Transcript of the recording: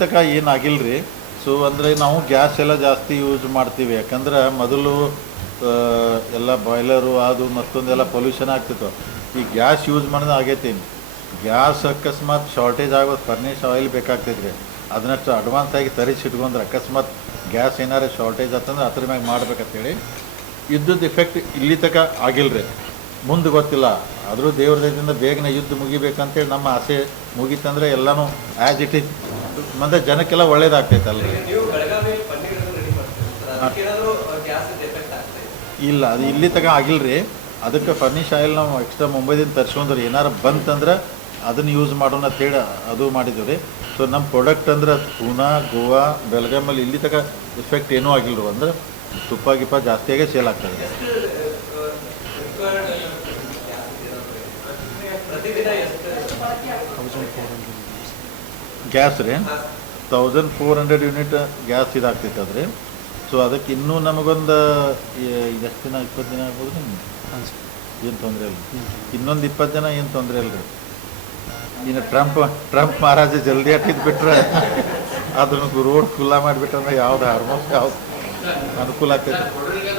ತನಕ ಏನಾಗಿಲ್ಲ ರೀ. ಸೊ ಅಂದರೆ ನಾವು ಗ್ಯಾಸ್ ಎಲ್ಲ ಜಾಸ್ತಿ ಯೂಸ್ ಮಾಡ್ತೀವಿ, ಯಾಕಂದ್ರೆ ಮೊದಲು ಎಲ್ಲ ಬಾಯ್ಲರು ಅದು ಮತ್ತೊಂದೆಲ್ಲ ಪೊಲ್ಯೂಷನ್ ಆಗ್ತಿತ್ತು. ಈ ಗ್ಯಾಸ್ ಯೂಸ್ ಮಾಡೋದು ಆಗೈತಿ. ಗ್ಯಾಸ್ ಅಕಸ್ಮಾತ್ ಶಾರ್ಟೇಜ್ ಆಗೋದು, ಫರ್ನಿಶ್ ಆಯಿಲ್ ಬೇಕಾಗ್ತೈತೆ ರೀ, ಅದನ್ನಷ್ಟು ಅಡ್ವಾನ್ಸ್ ಆಗಿ ತರಿಸಿ ಇಟ್ಕೊಂಡ್ರೆ ಅಕಸ್ಮಾತ್ ಗ್ಯಾಸ್ ಏನಾರು ಶಾರ್ಟೇಜ್ ಆತಂದ್ರೆ ಅದ್ರ ಮ್ಯಾಗ ಮಾಡ್ಬೇಕಂತೇಳಿ ಯುದ್ಧದ ಇಫೆಕ್ಟ್ ಇಲ್ಲಿ ತನಕ ಆಗಿಲ್ಲ ರೀ. ಮುಂದೆ ಗೊತ್ತಿಲ್ಲ, ಆದರೂ ದೇವ್ರ ದಯದಿಂದ ಬೇಗನೆ ಯುದ್ಧ ಮುಗಿಬೇಕಂತೇಳಿ ನಮ್ಮ ಆಸೆ. ಮುಗೀತಂದ್ರೆ ಎಲ್ಲನೂ ಆ್ಯಸ್ ಇಟ್ ಈಸ್ ಮತ್ತು ಜನಕ್ಕೆಲ್ಲ ಒಳ್ಳೇದಾಗ್ತೈತೆ ಅಲ್ರಿ. ಇಲ್ಲ, ಅದು ಇಲ್ಲಿ ತನಕ ಆಗಿಲ್ಲ ರೀ. ಅದಕ್ಕೆ ಫರ್ನಿಶ್ ಆಯಿಲ್ ನಾವು ಎಕ್ಸ್ಟ್ರಾ ಮುಂಬೈದಿಂದ ತರ್ಸ್ಕೊಂಡ್ರಿ, ಏನಾರು ಬಂತಂದ್ರೆ ಅದನ್ನು ಯೂಸ್ ಮಾಡೋಣ ಅಂತೇಳಿ ಅದು ಮಾಡಿದ್ದೀವಿ ರೀ. ಸೊ ನಮ್ಮ ಪ್ರಾಡಕ್ಟ್ ಅಂದ್ರೆ ಪೂನಾ, ಗೋವಾ, ಬೆಳಗಾಮಲ್ಲಿ ಇಲ್ಲಿ ತನಕ ಇಫೆಕ್ಟ್ ಏನೂ ಆಗಿಲ್ಲ ರೀ. ಅಂದ್ರೆ ತುಪ್ಪ ಗಿಪ್ಪ ಜಾಸ್ತಿಯಾಗೇ ಸೇಲ್ ಆಗ್ತದೆ. ಗ್ಯಾಸ್ ರೀ 1400 ಯೂನಿಟ್ ಗ್ಯಾಸ್ ಇದಾಗ್ತೈತೆ ಅದ್ರಿ. ಸೊ ಅದಕ್ಕೆ ಇನ್ನೂ ನಮಗೊಂದು ಎಷ್ಟು ದಿನ, 20 ದಿನ ಆಗ್ಬೋದು ನಿಮ್ಗೆ, ಏನು ತೊಂದರೆ ಇಲ್ಲ. ಇನ್ನೊಂದು 20 ಜನ ಏನು ತೊಂದರೆ ಇಲ್ಲ ರೀ. ಇನ್ನು ಟ್ರಂಪ್ ಮಹಾರಾಜ ಜಲ್ದಿ ಅಟ್ಟಿದ್ದು ಬಿಟ್ರೆ ಅದನ್ನು ರೋಡ್ ಖುಲ್ಲಾ ಮಾಡಿಬಿಟ್ರೆ ಯಾವ್ದು ಆಲ್ಮೋಸ್ಟ್ ಯಾವ್ದು ಅನುಕೂಲ ಆಗ್ತೈತೆ.